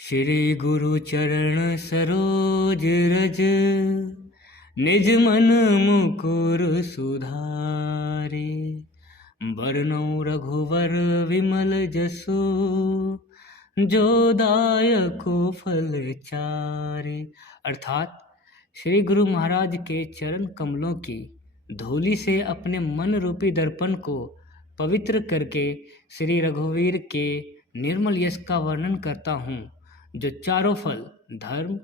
श्री गुरु चरण सरोज रज, निज मन मुकुर सुधारे। बरनउँ रघुवर विमल जसु, जो दायको फल चारे। अर्थात श्री गुरु महाराज के चरण कमलों की धूलि से अपने मन रूपी दर्पण को पवित्र करके श्री रघुवीर के निर्मल यश का वर्णन करता हूँ, जो चारों फल धर्म,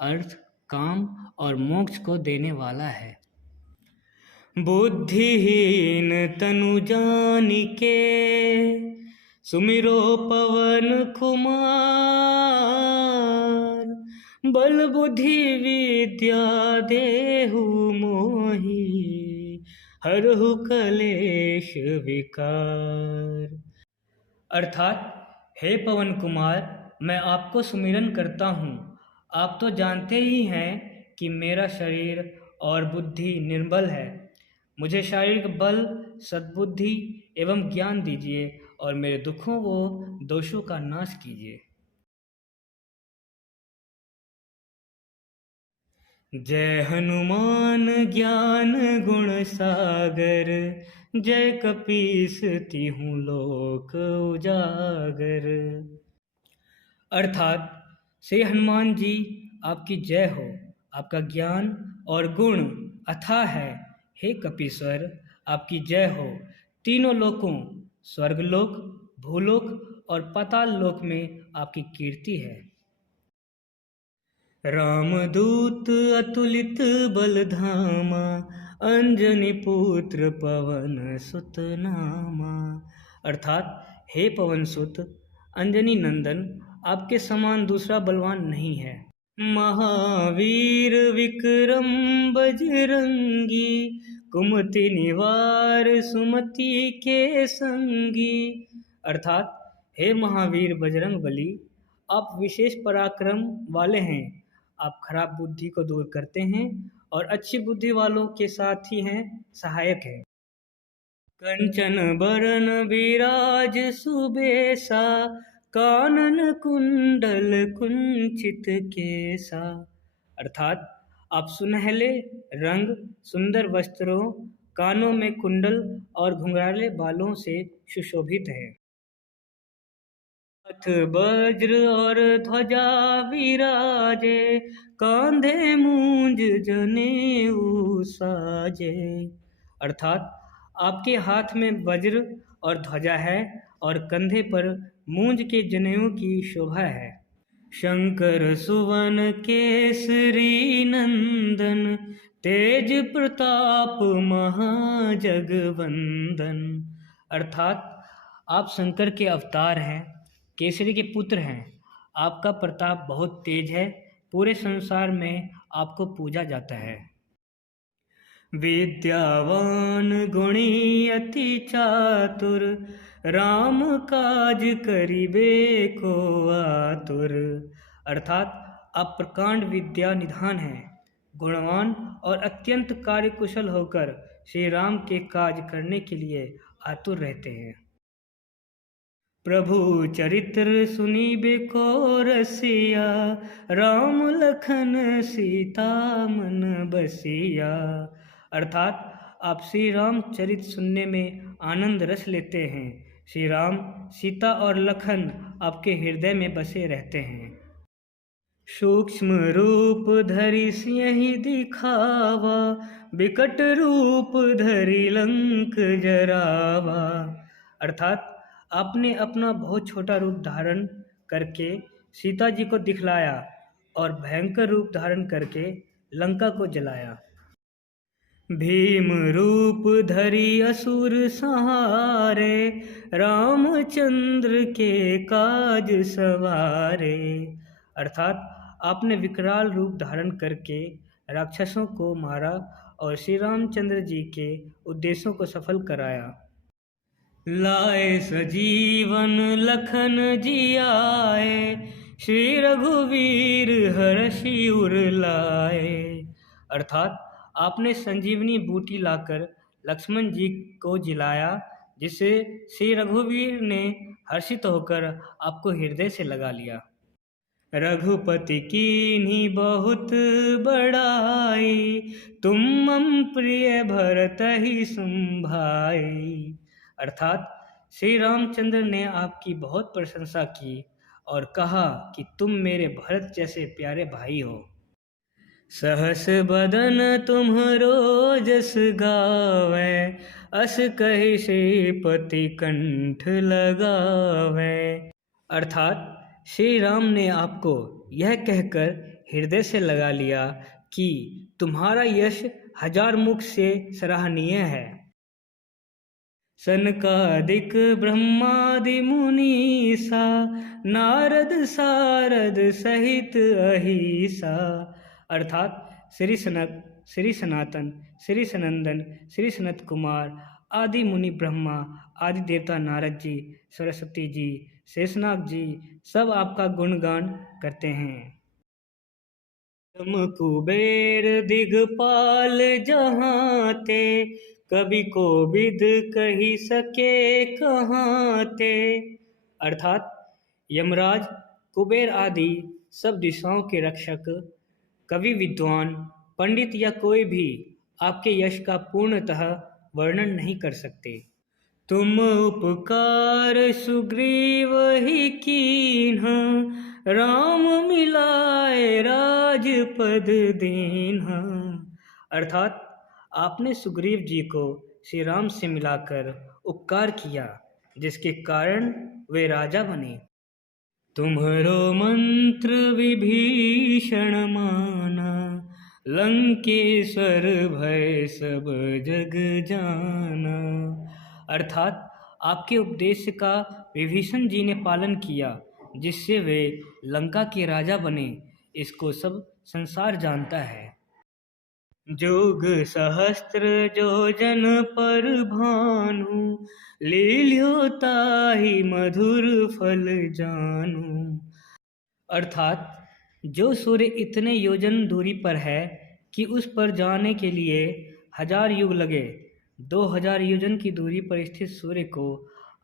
अर्थ, काम और मोक्ष को देने वाला है। बुद्धिहीन तनु जानिके, सुमिरो पवन कुमार। बल बुद्धि विद्या देहु मोहि, हरहु कलेश विकार। अर्थात हे पवन कुमार, मैं आपको सुमिरन करता हूँ। आप तो जानते ही हैं कि मेरा शरीर और बुद्धि निर्बल है। मुझे शारीरिक बल, सद्बुद्धि एवं ज्ञान दीजिए और मेरे दुखों व दोषों का नाश कीजिए। जय हनुमान ज्ञान गुण सागर, जय कपीस तिहुँ लोक उजागर। अर्थात श्री हनुमान जी आपकी जय हो। आपका ज्ञान और गुण अथाह है। हे कपीश्वर, आपकी जय हो। तीनों लोकों स्वर्गलोक, भूलोक और पाताल लोक में आपकी कीर्ति है। रामदूत अतुलित बल धामा, अंजनी पुत्र पवन सुत नामा। अर्थात हे पवन सुत, अंजनी नंदन, आपके समान दूसरा बलवान नहीं है। महावीर विक्रम बजरंगी, कुमति निवार सुमति के संगी। अर्थात हे महावीर बजरंग बली, आप विशेष पराक्रम वाले हैं। आप खराब बुद्धि को दूर करते हैं और अच्छी बुद्धि वालों के साथ ही हैं, सहायक हैं। कंचन बरन विराज सुबेसा, कानन कुंडल कुंचित केसा। अर्थात आप सुनहले रंग, सुंदर वस्त्रों, कानों में कुंडल और घुंघराले बालों से सुशोभित हैं। हाथ वज्र और ध्वजा विराजे, कांधे मूंज जनेऊ साजे। अर्थात आपके हाथ में वज्र और ध्वजा है और कंधे पर मूंज के जनेऊ की शोभा है। शंकर सुवन केसरी नंदन, तेज प्रताप महाजगवंदन। अर्थात आप शंकर के अवतार हैं, केसरी के पुत्र हैं। आपका प्रताप बहुत तेज है, पूरे संसार में आपको पूजा जाता है। विद्यावान गुणी अति चातुर, राम काज करिबे को आतुर। अर्थात आप प्रकांड विद्या निधान हैं, गुणवान और अत्यंत कार्यकुशल होकर श्री राम के काज करने के लिए आतुर रहते हैं। प्रभु चरित्र सुनिबे को रसिया, राम लखन सीता मन बसिया। अर्थात आप श्री राम चरित सुनने में आनंद रस लेते हैं। श्री राम, सीता और लखन आपके हृदय में बसे रहते हैं। सूक्ष्म रूप धरि सियहि दिखावा, विकट रूप धरि लंक जरावा। अर्थात आपने अपना बहुत छोटा रूप धारण करके सीता जी को दिखलाया और भयंकर रूप धारण करके लंका को जलाया। भीम रूप धरि असुर संहारे, रामचंद्र के काज सवारे। अर्थात आपने विकराल रूप धारण करके राक्षसों को मारा और श्री रामचंद्र जी के उद्देश्यों को सफल कराया। लाए सजीवन लखन जियाए, श्री रघुवीर हरषि उर लाए। अर्थात आपने संजीवनी बूटी लाकर लक्ष्मण जी को जिलाया, जिससे श्री रघुवीर ने हर्षित होकर आपको हृदय से लगा लिया। रघुपति कीन्ही बहुत बड़ाई, तुम मम प्रिय भरत ही संभाई। अर्थात श्री रामचंद्र ने आपकी बहुत प्रशंसा की और कहा कि तुम मेरे भरत जैसे प्यारे भाई हो। सहस बदन तुम्हरो जस गावे, अस कहि श्रीपति कंठ लगावे। अर्थात श्री राम ने आपको यह कहकर हृदय से लगा लिया कि तुम्हारा यश हजार मुख से सराहनीय है। सनकादिक ब्रह्मादि मुनीसा, नारद सारद सहित अहिसा। अर्थात श्री सनक, श्री सनातन, श्री सनंदन, श्री सनत कुमार आदि मुनि, ब्रह्मा आदि देवता, नारद जी, सरस्वती जी, शेषनाग जी सब आपका गुणगान करते हैं। तुम कुबेर दिगपाल जहाँ ते, कभी कोविद कही सके कहाँ ते। अर्थात यमराज, कुबेर आदि सब दिशाओं के रक्षक, कवि, विद्वान, पंडित या कोई भी आपके यश का पूर्णतः वर्णन नहीं कर सकते। तुम उपकार सुग्रीव ही कीन्हा, राम मिलाए राजपद दीन्हा। अर्थात आपने सुग्रीव जी को श्री राम से मिलाकर उपकार किया, जिसके कारण वे राजा बने। तुम्हारो मंत्र विभीषण माना, लंकेश्वर भय सब जग जाना। अर्थात आपके उपदेश का विभीषण जी ने पालन किया, जिससे वे लंका के राजा बने, इसको सब संसार जानता है। जोग सहस्त्र जो जन पर भानु, लील्यो ताहि मधुर फल जानू। अर्थात जो सूर्य इतने योजन दूरी पर है कि उस पर जाने के लिए 1000 युग लगे, 2000 योजन की दूरी पर स्थित सूर्य को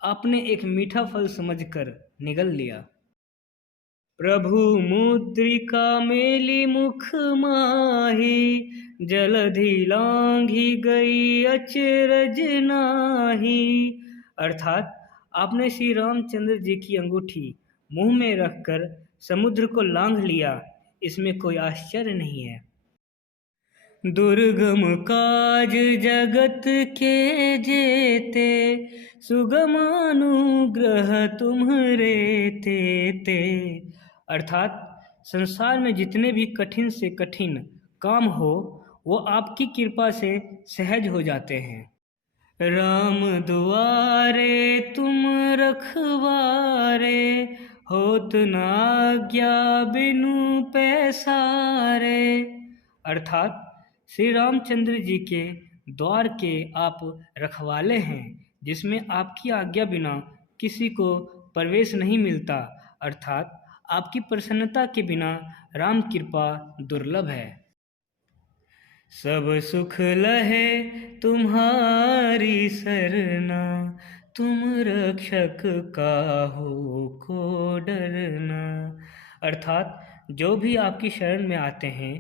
आपने एक मीठा फल समझकर निगल लिया। प्रभु मुद्रिका मेली मुख माही, जलधि लांघी गई अचरज नाही। अर्थात आपने श्री रामचंद्र जी की अंगूठी मुंह में रखकर समुद्र को लांघ लिया, इसमें कोई आश्चर्य नहीं है। दुर्गम काज जगत के जेते, सुगम अनुग्रह तुम्हरे तेते। अर्थात संसार में जितने भी कठिन से कठिन काम हो, वो आपकी कृपा से सहज हो जाते हैं। राम दुआरे तुम रखवारे, होत न आज्ञा बिनु पैसारे। अर्थात श्री रामचंद्र जी के द्वार के आप रखवाले हैं, जिसमें आपकी आज्ञा बिना किसी को प्रवेश नहीं मिलता। अर्थात आपकी प्रसन्नता के बिना राम कृपा दुर्लभ है। सब सुख लहे तुम्हारी सरना, तुम रक्षक काहू को डरना। अर्थात जो भी आपकी शरण में आते हैं,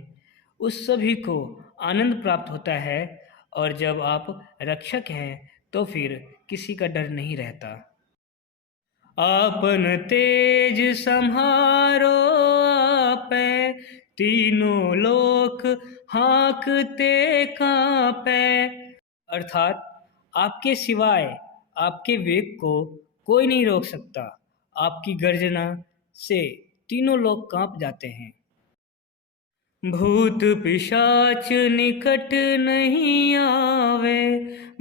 उस सभी को आनंद प्राप्त होता है, और जब आप रक्षक हैं तो फिर किसी का डर नहीं रहता। आपन तेज सम्हारो आपे, तीनों लोक हाँकते कांपे। अर्थात आपके सिवाय आपके वेग को कोई नहीं रोक सकता। आपकी गर्जना से तीनों लोग कांप जाते हैं। भूत पिशाच निकट नहीं आवे,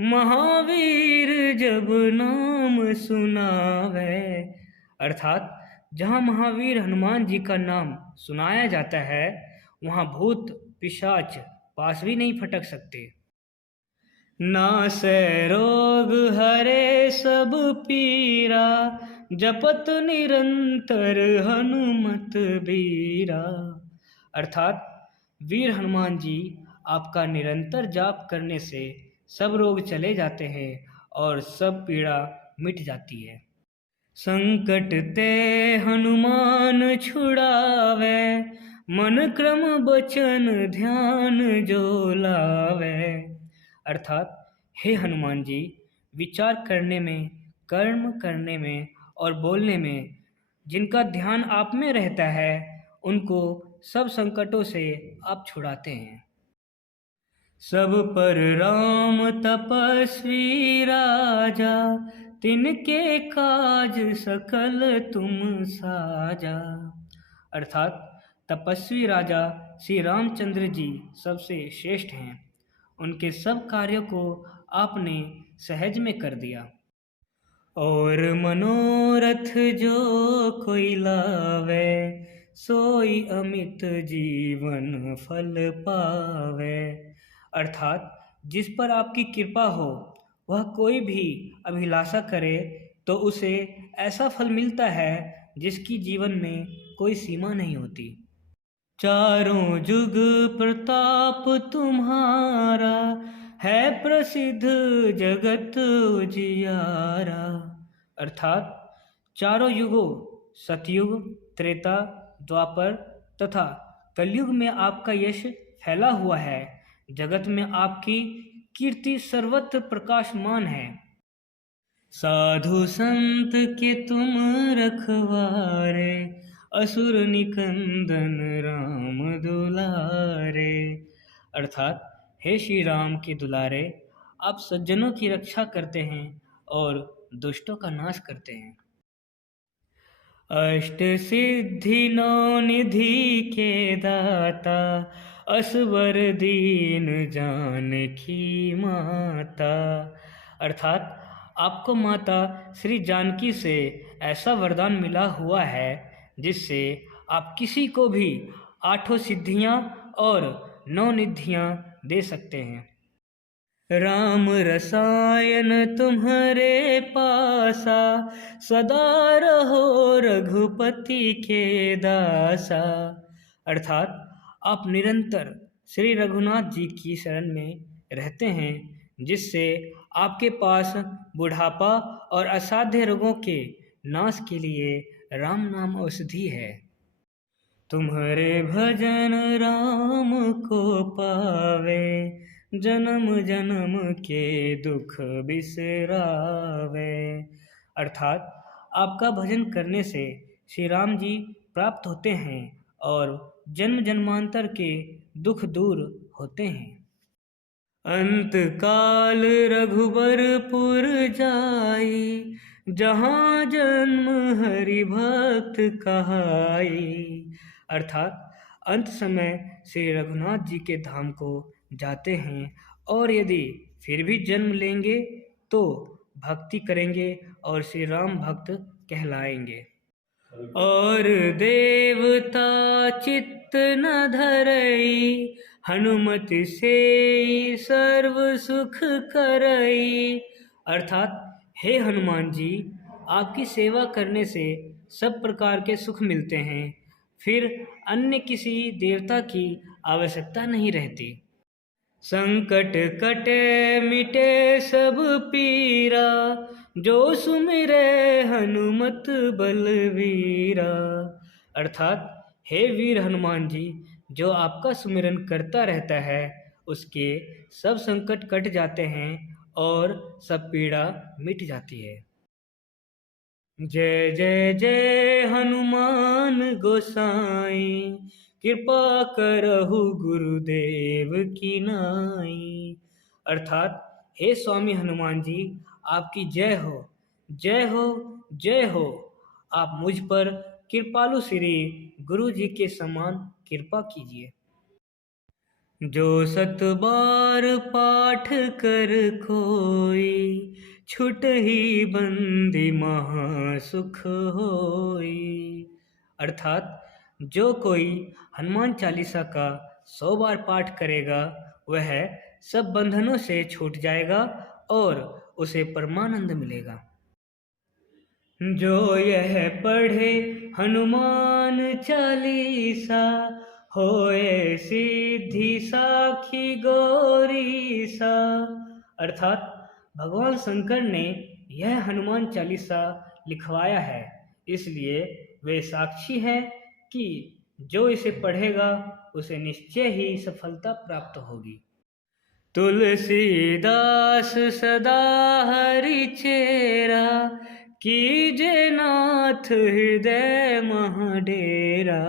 महावीर जब नाम सुनावे। अर्थात जहाँ महावीर हनुमान जी का नाम सुनाया जाता है, वहाँ भूत पिशाच पास भी नहीं फटक सकते। नासै रोग हरे सब पीरा, जपत निरंतर हनुमत बीरा। अर्थात वीर हनुमान जी आपका निरंतर जाप करने से सब रोग चले जाते हैं और सब पीड़ा मिट जाती है। संकट ते हनुमान छुड़ावे, मन क्रम बचन ध्यान जो लावे। अर्थात हे हनुमान जी, विचार करने में, कर्म करने में और बोलने में जिनका ध्यान आप में रहता है, उनको सब संकटों से आप छुड़ाते हैं। सब पर राम तपस्वी राजा, तिनके काज सकल तुम साजा। अर्थात तपस्वी राजा श्री रामचंद्र जी सबसे श्रेष्ठ हैं। उनके सब कार्यों को आपने सहज में कर दिया। और मनोरथ जो कोई लावे, सोई अमित जीवन फल पावे। अर्थात जिस पर आपकी कृपा हो, वह कोई भी अभिलाषा करे तो उसे ऐसा फल मिलता है जिसकी जीवन में कोई सीमा नहीं होती। चारों जुग प्रताप तुम्हारा, है प्रसिद्ध जगत उजियारा। अर्थात चारों युगों सतयुग, त्रेता, द्वापर तथा कलयुग में आपका यश फैला हुआ है। जगत में आपकी कीर्ति सर्वत्र प्रकाशमान है। साधु संत के तुम रखवारे, असुर निकंदन राम दुलारे। अर्थात हे श्री राम के दुलारे, आप सज्जनों की रक्षा करते हैं और दुष्टों का नाश करते हैं। अष्ट सिद्धि नौ निधि के दाता, असवर दीन जानकी माता। अर्थात आपको माता श्री जानकी से ऐसा वरदान मिला हुआ है जिससे आप किसी को भी 8 सिद्धियां और 9 निधियां दे सकते हैं। राम रसायन तुम्हारे पासा, सदा रहो रघुपति के दासा। अर्थात आप निरंतर श्री रघुनाथ जी की शरण में रहते हैं, जिससे आपके पास बुढ़ापा और असाध्य रोगों के नाश के लिए राम नाम औषधि है। तुम्हारे भजन राम को पावे, जन्म जन्म के दुख बिसरावे। अर्थात आपका भजन करने से श्री राम जी प्राप्त होते हैं और जन्म जन्मांतर के दुख दूर होते हैं। अंत काल रघुबरपुर जाई, जहाँ जन्म हरि भक्त कहाई। अर्थात अंत समय श्री रघुनाथ जी के धाम को जाते हैं और यदि फिर भी जन्म लेंगे तो भक्ति करेंगे और श्री राम भक्त कहलाएंगे। और देवता चित्त न धरई, हनुमति से सर्व सुख करई। अर्थात हे हनुमान जी, आपकी सेवा करने से सब प्रकार के सुख मिलते हैं, फिर अन्य किसी देवता की आवश्यकता नहीं रहती। संकट कटे मिटे सब पीरा, जो सुमिरे हनुमत बलवीरा। अर्थात हे वीर हनुमान जी, जो आपका सुमिरन करता रहता है उसके सब संकट कट जाते हैं और सब पीड़ा मिट जाती है। जय जय जय हनुमान गोसाई, कृपा करहु गुरुदेव की नाई। अर्थात हे स्वामी हनुमान जी, आपकी जय हो, जय हो, जय हो। आप मुझ पर कृपालु श्री गुरु जी के समान कृपा कीजिए। जो 7 बार पाठ कर कोई, छुट ही बंदी महासुख होई। अर्थात जो कोई हनुमान चालीसा का 100 बार पाठ करेगा, वह सब बंधनों से छूट जाएगा और उसे परमानंद मिलेगा। जो यह पढ़े हनुमान चालीसा, होए सिद्धि साखी गौरीसा। अर्थात भगवान शंकर ने यह हनुमान चालीसा लिखवाया है, इसलिए वे साक्षी हैं कि जो इसे पढ़ेगा उसे निश्चय ही सफलता प्राप्त होगी। तुलसीदास सदा हरि चेरा, कीजे नाथ हृदय मह डेरा।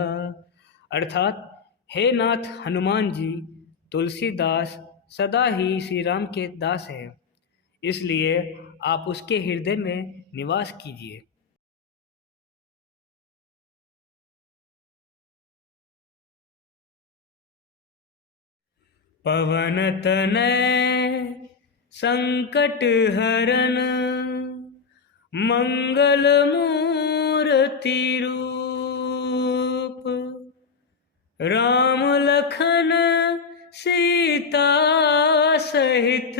अर्थात हे नाथ हनुमान जी, तुलसीदास सदा ही श्री राम के दास हैं, इसलिए आप उसके हृदय में निवास कीजिए। पवन तनय संकट हरन, मंगल मूर्ति रूप। राम लखन सीता सहित,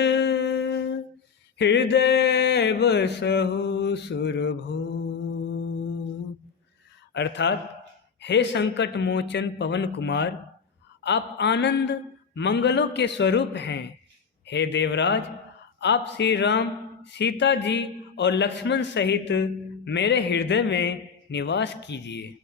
हृदय बसहु सुरभूप। अर्थात हे संकट मोचन पवन कुमार, आप आनंद मंगलों के स्वरूप हैं। हे देवराज, आप श्री राम, सीता जी और लक्ष्मण सहित मेरे हृदय में निवास कीजिए।